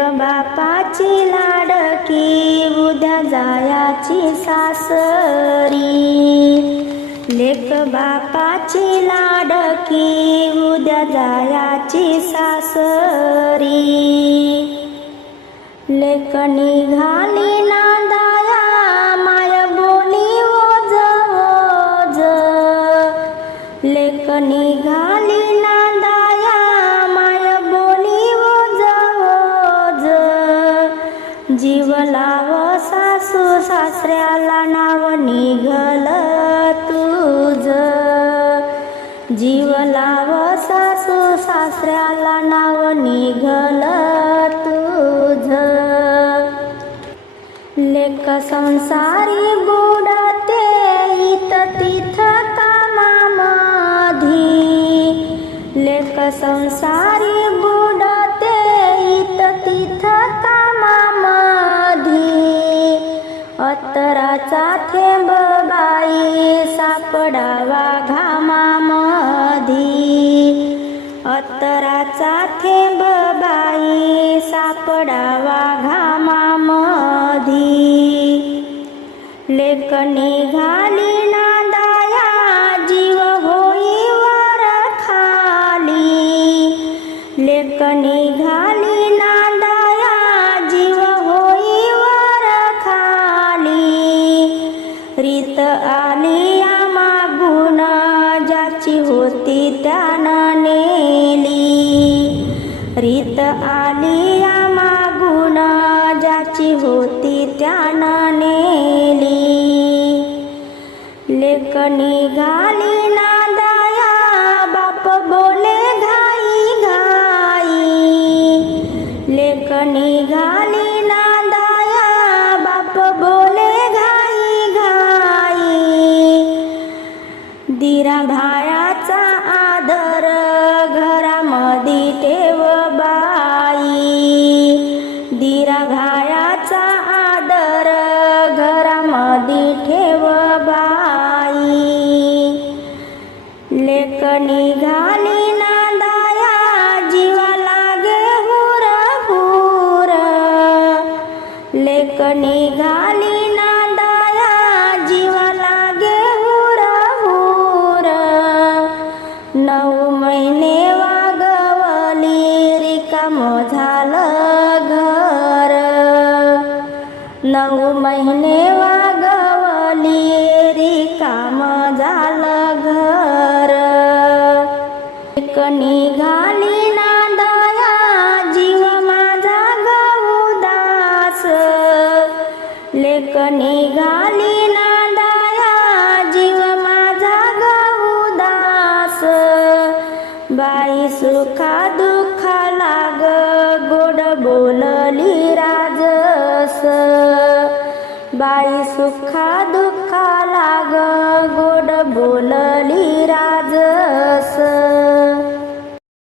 बापाची लाडकी उद्या जायाची सासरी. लेक बापाची लाडकी उद्या जायाची सासरी. लेक निघा निघलाव लाव सासू सासऱ्याला नाव निघल तुझ. जीव लाव सासू सासऱ्याला नाव निघल तुझ. लेख संसारी अत्तराचा थेंब बाई सापडावा घामामधी. अत्तराचा थेंब बाई सापडावा घामामधी. लेक घाली नांदाया जीव होई वर खाली. लेक घाली रीत आली या मागून ज्याची होती त्यानं नेली. रीत आली या मागून ज्याची होती त्यानं नेली. लेक निघाली दया बाप बोले घाई घाई. लेक निघाली घरामध्ये ठेव बाई. दिरा आदर घरामध्ये ठेव बाई. लेक घा झालं घर. नऊ महिने वागवली रिकाम झालं घर. एक निघाली दया जीव माझा गौदास लेक निघाली सुखा दुःखा लाग गोड बोलली राजस बाई सुखा दुःखा लाग गोड बोलली राजस